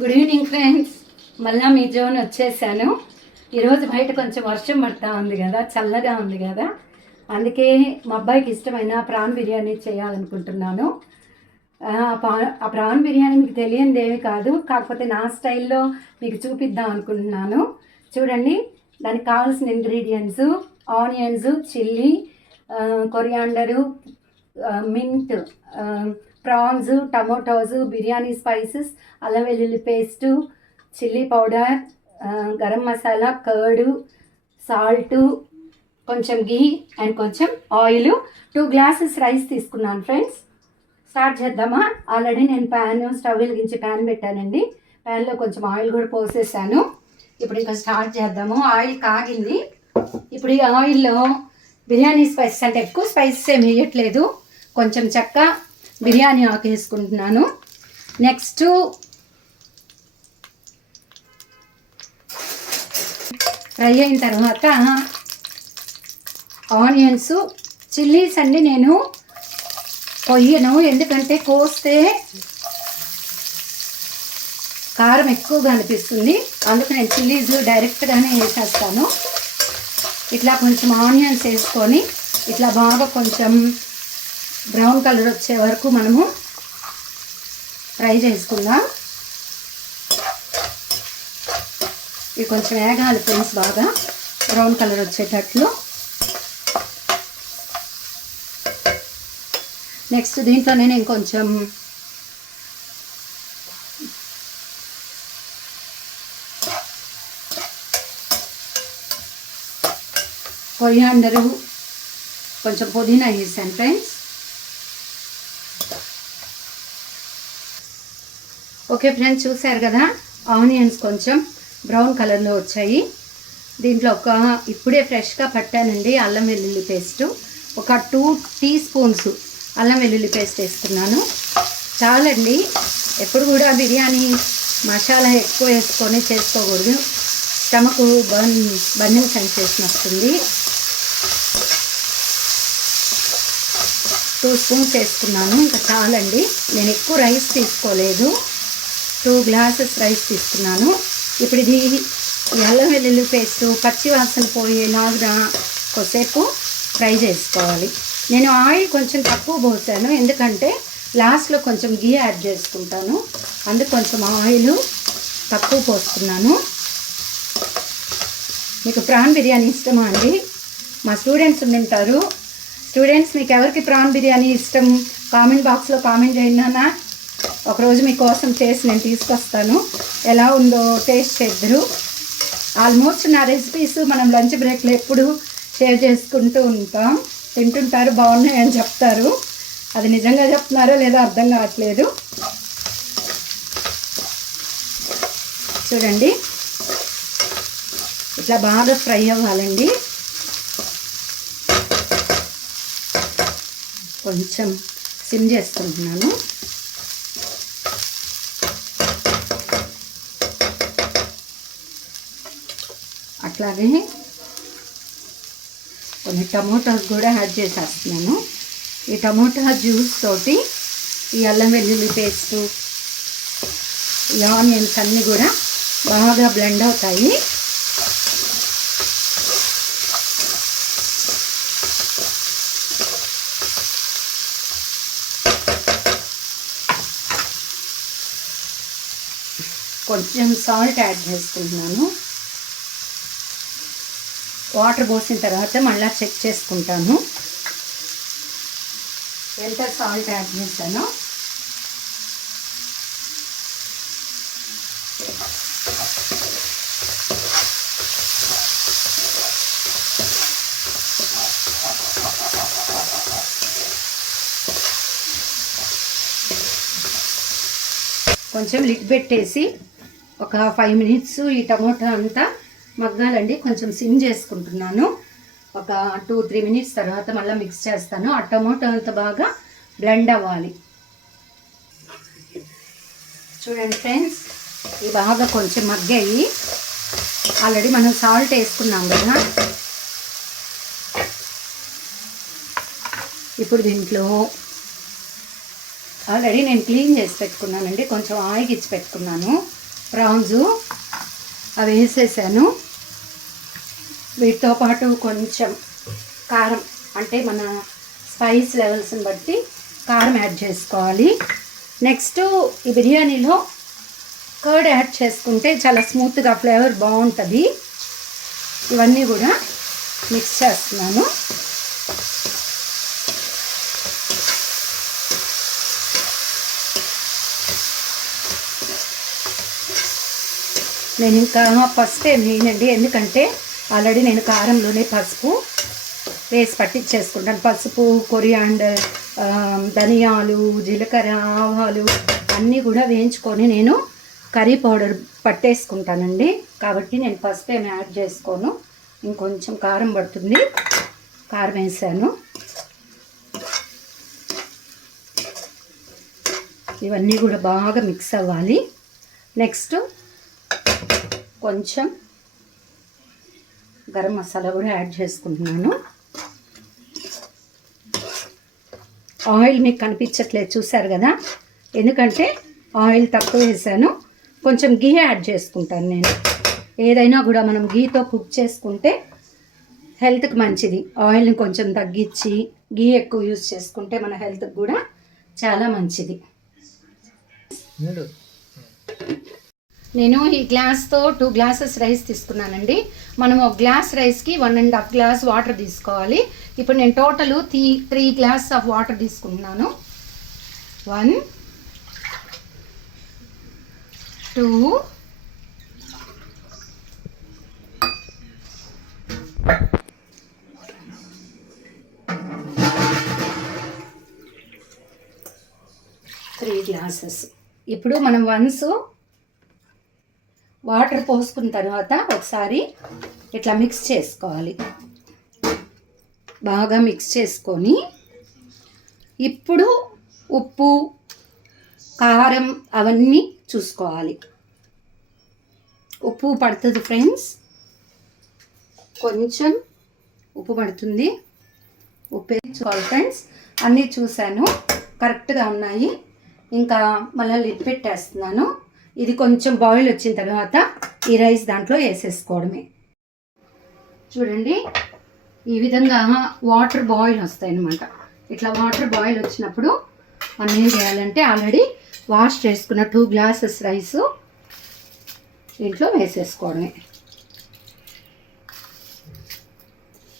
Good evening friends. మళ్ళీ మీ zone వచ్చేసాను. ఈరోజు బయట కొంచెం వర్షం పడతా ఉంది కదా, చల్లగా ఉంది కదా, అందుకే మా అబ్బాయికి ఇష్టమైన ప్రాన్ బిర్యానీ చేయాలనుకుంటున్నాను. ఆ ప్రాన్ బిర్యానీ మీకు తెలియనిది ఏమి కాదు, కాకపోతే నా స్టైల్లో మీకు చూపిద్దాం అనుకుంటున్నాను. చూడండి, దానికి కావాల్సిన ingredients: onions, chilli, coriander, mint, prawns, tomatoes, biryani spices, అల్లం వెల్లుల్లి paste, chilli powder, garam masala, curd, salt, కొంచెం గీ అండ్ కొంచెం ఆయిల్. 2 గ్లాసెస్ రైస్ తీసుకున్నాను ఫ్రెండ్స్. స్టార్ట్ చేద్దామా? ఆల్రెడీ నేను స్టవ్ వెలిగించి ప్యాన్ పెట్టానండి. ప్యాన్లో కొంచెం ఆయిల్ కూడా పోసేసాను. ఇప్పుడు ఇంకా స్టార్ట్ చేద్దాము. ఆయిల్ కాగింది. ఇప్పుడు ఈ ఆయిల్లో బిర్యానీ స్పైసెస్, అంటే ఎక్కువ స్పైసెస్ ఏమి వేయట్లేదు, కొంచెం చెక్క, బిర్యానీ ఆకు వేసుకుంటున్నాను. నెక్స్ట్ ఫ్రై అయిన తర్వాత ఆనియన్స్, చిల్లీస్ అన్నీ నేను కొయ్యను, ఎందుకంటే కోస్తే కారం ఎక్కువగా అనిపిస్తుంది. అందుకు నేను చిల్లీస్ డైరెక్ట్గానే వేసేస్తాను. ఇట్లా కొంచెం ఆనియన్స్ వేసుకొని ఇట్లా బాగా కొంచెం బ్రౌన్ కలర్ వచ్చే వరకు మనము ఫ్రై చేసుకుందాం. ఇవి కొంచెం వేగాలి ఫ్రెండ్స్, బాగా బ్రౌన్ కలర్ వచ్చేటట్లు. నెక్స్ట్ దీంట్లోనే నేను కొంచెం కొరియాండరు, కొంచెం పుదీనా వేసాను ఫ్రెండ్స్. ఓకే ఫ్రెండ్స్, చూసారు కదా, ఆనియన్స్ కొంచెం బ్రౌన్ కలర్లో వచ్చాయి. దీంట్లో ఇప్పుడే ఫ్రెష్గా పట్టానండి అల్లం వెల్లుల్లి పేస్ట్, ఒక 2 టీ స్పూన్స్ అల్లం వెల్లుల్లి పేస్ట్ వేస్తున్నాను. చాలండి. ఎప్పుడు కూడా బిర్యానీ మసాలా ఎక్కువ వేసుకొని చేసుకోకూడదు, స్టమక్ బర్నింగ్ సెన్సేషన్ వస్తుంది. 2 స్పూన్స్ వేసుకున్నాను, ఇంకా చాలండి. నేను ఎక్కువ రైస్ తీసుకోలేదు, 2 గ్లాసెస్ రైస్ తీసుకున్నాను. ఇప్పుడు ఇది అల్లం వెల్లుల్లి పేస్ట్ పచ్చి వాసన పోయేలాగా కొద్దిసేపు ఫ్రై చేసుకోవాలి. నేను ఆయిల్ కొంచెం తక్కువ పోసాను, ఎందుకంటే లాస్ట్లో కొంచెం గీ యాడ్ చేసుకుంటాను, అందుకు కొంచెం ఆయిల్ తక్కువ పోస్తున్నాను. మీకు ప్రాన్ బిర్యానీ ఇష్టమా అండి? మా స్టూడెంట్స్ ఉంటారు. స్టూడెంట్స్, మీకు ఎవరికి ప్రాన్ బిర్యానీ ఇష్టం కామెంట్ బాక్స్లో కామెంట్ చేయండి. ఒకరోజు మీకోసం చేసి నేను తీసుకొస్తాను, ఎలా ఉందో టేస్ట్ చేద్దరు. ఆల్మోస్ట్ నా రెసిపీస్ మనం లంచ్ బ్రేక్లో ఎప్పుడు షేర్ చేసుకుంటూ ఉంటాం, తింటుంటారు, బాగున్నాయని చెప్తారు. అది నిజంగా చెప్తున్నారో లేదో అర్థం కావట్లేదు. చూడండి, ఇట్లా బాగా ఫ్రై అవ్వాలండి. కొంచెం సిమ్ చేసుకుంటున్నాను. అట్లాగే కొన్ని టమోటాస్ కూడా యాడ్ చేసేస్తున్నాను. ఈ టమోటా జ్యూస్ తోటి ఈ అల్లం వెల్లుల్లి పేస్టు, ఈ ఆనియన్స్ అన్నీ కూడా బాగా బ్లెండ్ అవుతాయి. కొంచెం సాల్ట్ యాడ్ చేసుకుంటున్నాను. వాటర్ పోసిన తర్వాత మళ్ళీ చెక్ చేసుకుంటాను ఎంత సాల్ట్ యాడ్ చేశాను. కొంచెం లిడ్ పెట్టేసి ఒక 5 మినిట్స్ ఈ టమోటా అంతా మగ్గాలండి. కొంచెం సిమ్ చేసుకుంటున్నాను. ఒక 2-3 మినిట్స్ తర్వాత మళ్ళీ మిక్స్ చేస్తాను. ఆ టమోటా అంతా బాగా బ్లెండ్ అవ్వాలి. చూడండి ఫ్రెండ్స్, ఇవి బాగా కొంచెం మగ్గాయి. ఆల్రెడీ మనం సాల్ట్ వేసుకున్నాం కదా. ఇప్పుడు దీంట్లో ఆల్రెడీ నేను క్లీన్ చేసి పెట్టుకున్నానండి, కొంచెం ఆయిల్ ఇచ్చి పెట్టుకున్నాను. ప్రాన్స్ అవి వేసేసాను. వీటితో పాటు కొంచెం కారం, అంటే మన స్పైస్ లెవెల్స్ని బట్టి కారం యాడ్ చేసుకోవాలి. నెక్స్ట్ ఈ బిర్యానీలో కర్డ్ యాడ్ చేసుకుంటే చాలా స్మూత్గా ఫ్లేవర్ బాగుంటుంది. ఇవన్నీ కూడా మిక్స్ చేస్తున్నాను. నేను ఇంకా పసుపు ఏం వేయనండి, ఎందుకంటే ఆల్రెడీ నేను కారంలోనే పసుపు వేసి పట్టించేసుకుంటాను. పసుపు, కొరియాండర్, ధనియాలు, జీలకర్ర, ఆవాలు అన్నీ కూడా వేయించుకొని నేను కర్రీ పౌడర్ పట్టేసుకుంటానండి. కాబట్టి నేను పసుపు ఏమి యాడ్ చేసుకోను. ఇంకొంచెం కారం పడుతుంది, కారం వేసాను. ఇవన్నీ కూడా బాగా మిక్స్ అవ్వాలి. నెక్స్ట్ కొంచెం గరం మసాలా కూడా యాడ్ చేసుకుంటున్నాను. ఆయిల్ మీకు కనిపించట్లేదు, చూసారు కదా, ఎందుకంటే ఆయిల్ తక్కువ వేసాను. కొంచెం గీ యాడ్ చేసుకుంటాను నేను. ఏదైనా కూడా మనం గీతో కుక్ చేసుకుంటే హెల్త్కి మంచిది. ఆయిల్ని కొంచెం తగ్గించి గీ ఎక్కువ యూజ్ చేసుకుంటే మన హెల్త్కి కూడా చాలా మంచిది. నేను ఈ గ్లాస్తో 2 గ్లాసెస్ రైస్ తీసుకున్నానండి. మనం ఒక గ్లాస్ రైస్కి 1.5 గ్లాస్ వాటర్ తీసుకోవాలి. ఇప్పుడు నేను టోటల్ 3 గ్లాస్ ఆఫ్ వాటర్ తీసుకుంటున్నాను. 1 2 3 గ్లాసెస్. ఇప్పుడు మనం వన్స్ వాటర్ పోసుకున్న తర్వాత ఒకసారి ఇట్లా మిక్స్ చేసుకోవాలి. బాగా మిక్స్ చేసుకొని ఇప్పుడు ఉప్పు, కారం అవన్నీ చూసుకోవాలి. ఉప్పు పడుతుంది ఫ్రెండ్స్, కొంచెం ఉప్పు పడుతుంది. ఉప్పు వేసుకోవాలి ఫ్రెండ్స్. అన్నీ చూశాను, కరెక్ట్గా ఉన్నాయి. ఇంకా మళ్ళీ లిడ్ పెట్టేస్తున్నాను. ఇది కొంచెం బాయిల్ వచ్చిన తర్వాత ఈ రైస్ దాంట్లో వేసేసుకోవడమే. చూడండి, ఈ విధంగా వాటర్ బాయిల్ వస్తాయి అన్నమాట. ఇట్లా వాటర్ బాయిల్ వచ్చినప్పుడు మనం ఏం చేయాలంటే ఆల్రెడీ వాష్ చేసుకున్న 2 గ్లాసెస్ రైస్ దీంట్లో వేసేసుకోవడమే.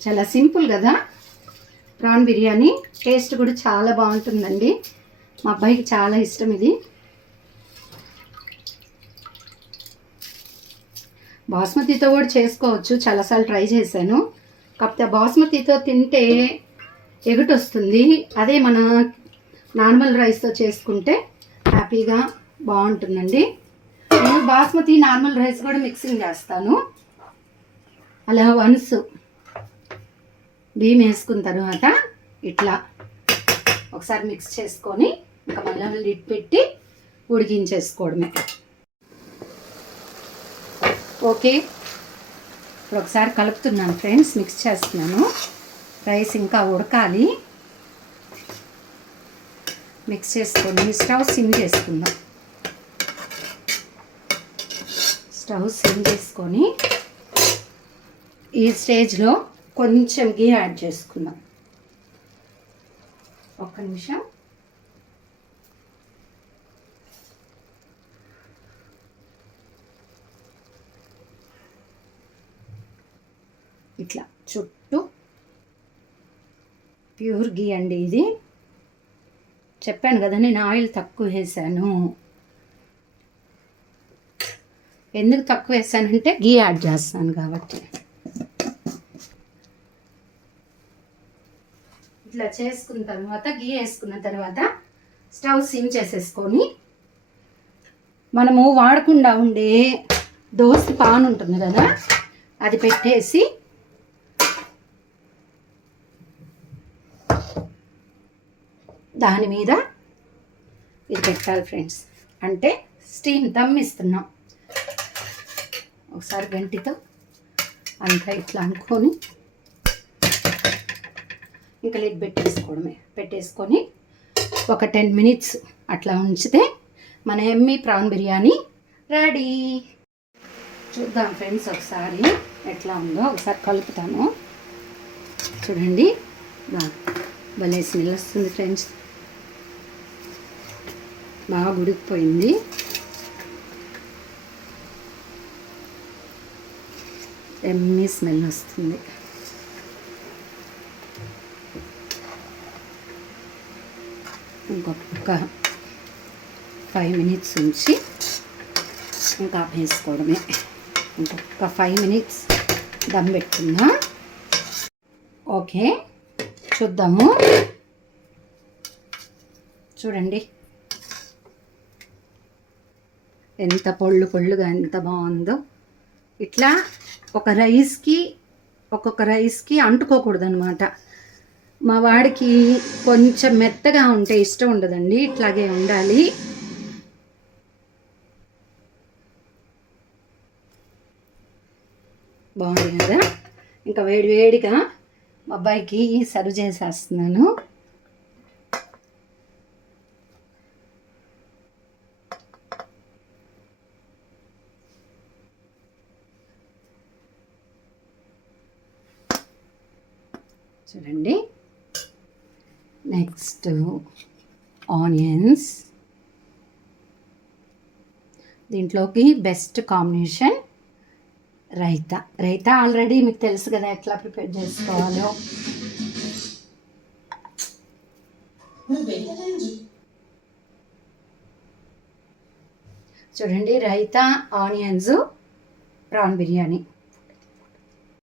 చాలా సింపుల్ కదా ప్రాన్ బిర్యానీ. టేస్ట్ కూడా చాలా బాగుంటుందండి. మా అబ్బాయికి చాలా ఇష్టం ఇది. బాస్మతితో కూడా చేసుకోవచ్చు, చాలాసార్లు ట్రై చేశాను. కాకపోతే బాస్మతితో తింటే ఎగుటు వస్తుంది. అదే మన నార్మల్ రైస్తో చేసుకుంటే హ్యాపీగా బాగుంటుందండి. నేను బాస్మతి నార్మల్ రైస్ కూడా మిక్సింగ్ చేస్తాను. అలా వన్స్ బియ్యం వేసుకున్న తర్వాత ఇట్లా ఒకసారి మిక్స్ చేసుకొని ఇంకా మళ్ళీ లిడ్ పెట్టి ఉడికించేసుకోవడమే. ఓకే, ఇప్పుడు ఒకసారి కలుపుతున్నాను ఫ్రెండ్స్, మిక్స్ చేస్తున్నాను. రైస్ ఇంకా ఉడకాలి. మిక్స్ చేసుకొని స్టవ్ సిమ్ చేసుకుందాం. స్టవ్ సిమ్ చేసుకొని ఈ స్టేజ్లో కొంచెం గీ యాడ్ చేసుకుందాం. ఒక్క నిమిషం. ఇట్లా చుట్టూ ప్యూర్ గీ అండి ఇది. చెప్పాను కదా నేను ఆయిల్ తక్కువ వేసాను. ఎందుకు తక్కువ వేసానంటే గీ యాడ్ చేస్తాను కాబట్టి. ఇట్లా చేసుకున్న తర్వాత గీ వేసుకున్న తర్వాత స్టవ్ సిమ్ చేసేసుకొని మనము వాడకుండా ఉండే దోస పాన్ ఉంటుంది కదా, అది పెట్టేసి దాని మీద ఇది పెట్టాలి ఫ్రెండ్స్. అంటే స్టీమ్ దమ్ ఇస్తున్నాం. ఒకసారి గంటితో అంతా ఇట్లా అనుకొని ఇంకా లిడ్ పెట్టేసుకోవడమే. పెట్టేసుకొని ఒక 10 మినిట్స్ అట్లా ఉంచితే మన ఎమ్మీ ప్రాన్ బిర్యానీ రెడీ. చూద్దాం ఫ్రెండ్స్ ఒకసారి ఎట్లా ఉందో, ఒకసారి కలుపుతాను. చూడండి భలే స్మెల్ వస్తుంది ఫ్రెండ్స్, బాగా ఉడికిపోయింది. ఎమ్మి స్మెల్ వస్తుంది. ఇంకొక 5 minutes ఉంచి ఇంకా వేసుకోవడమే. ఇంకొక 5 minutes దమ్ పెట్టుకుందాం. ఓకే, చూద్దాము. చూడండి ఎంత పొళ్ళుగా ఎంత బాగుందో. ఇట్లా ఒక్కొక్క రైస్కి అంటుకోకూడదు అనమాట. మా వాడికి కొంచెం మెత్తగా ఉంటే ఇష్టం ఉండదండి, ఇట్లాగే ఉండాలి. బాగుంది కదా. ఇంకా వేడిగా మా అబ్బాయికి సర్వ్ చేసేస్తున్నాను. చూడండి, నెక్స్ట్ ఆనియన్స్. దీంట్లోకి బెస్ట్ కాంబినేషన్ రైతా ఆల్రెడీ మీకు తెలుసు కదా ఎట్లా ప్రిపేర్ చేసుకోవాలో. చూడండి, రైతా, ఆనియన్స్, ప్రాన్ బిర్యానీ.